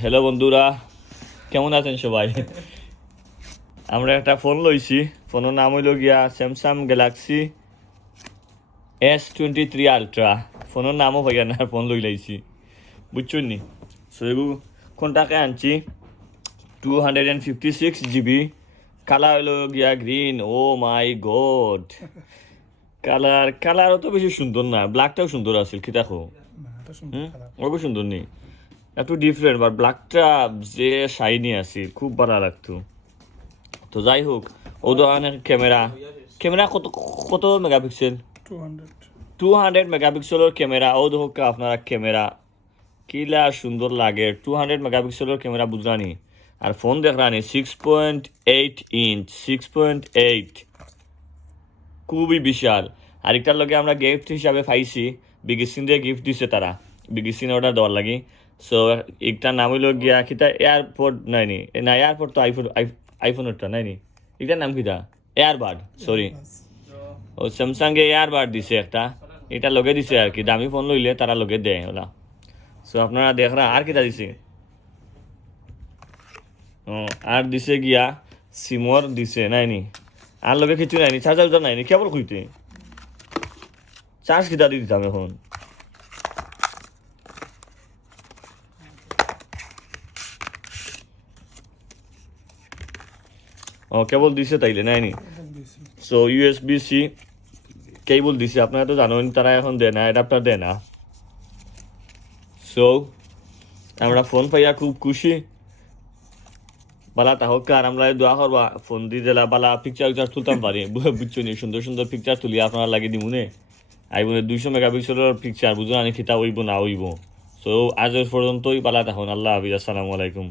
Hello বন্ধুরা, কেমন আছেন সবাই? আমরা একটা ফোন লইছি। ফোনের নাম হইল গিয়া স্যামসাং গ্যালাক্সি s23 আলট্রা। ফোনের নামও ভাইয়া না, ফোন লই লাইছি, বুঝছেন নি? সো এগুলো কোনটাকে আনছি 256 GB। কালার হইল গিয়া গ্রিন। ও মাই গড, কালার অত বেশি সুন্দর না, ব্ল্যাকটাও সুন্দর আছে কি দেখো। ওগুলো সুন্দর নেই, একটু ডিফারেন্ট, বাট ব্ল্যাকটা যে শাইনি আছে খুব ভালো লাগতো। তো যাই হোক, ও ধরনের ক্যামেরা কত কত মেগাপিক্সেল? 200 মেগাপিক্সেলের ক্যামেরা। ও দেখো আপনারা ক্যামেরা কিলা সুন্দর লাগে। 200 মেগাপিক্সেলের ক্যামেরা বুঝলানি, আর ফোন দেখলানি 6.8 ইঞ্চ, 6.8, খুবই বিশাল। আর এটার লগে আমরা গিফট হিসাবে পাইছি, বিগিসিন দিয়ে গিফট দিছে তারা, বিগিসিন অর্ডার দেওয়ার লাগি। সো একটার নাম হইল গিয়া কিতা এয়ারপোর্ট নাইনি না, এয়ারপোর্ট তো আইফোনেরটা নাইনি, এটার নাম কিতা এয়ারবাড, সরি। ও স্যামসাং এ এয়ারবাড দিছে একটা, এটা লগে দিছে আর কি, দামি ফোন লইলে তারা লগে দেয় ওলা। সো আপনারা দেখরা আর কিতা দিছে। আর দিছে গিয়া সিমর দিছে নাইনি, আর লগে কিছু নাইনি, চার্জার নাইনি, কেবল খুঁজতে চার্জ কিতা দিয়ে দিতাম এখন। কেবল দিছে তাইলে নাইনি। সো USB-C কেবল দিছে, আপনারা তো জানেন তারা এখন দেয় না, অ্যাডাপ্টার দেয় না। সো আমরা ফোন পাইয়া খুব খুশি। বালা তাহক আর আমরা দোয়া করবা ফোন দিয়ে দিলা বালা পিকচার তুলতাম পারি, বুঝছো নি? সুন্দর সুন্দর পিকচার তুলি আপনারা লাগে দিমুনে আইবনে 200 মেগাপিক্সেলের পিকচার, বুঝুন আনি খিতা হইব না হইব। সো আজ পর্যন্তই, বালা তখন আল্লাহ হাফিজ, আসসালামু আলাইকুম।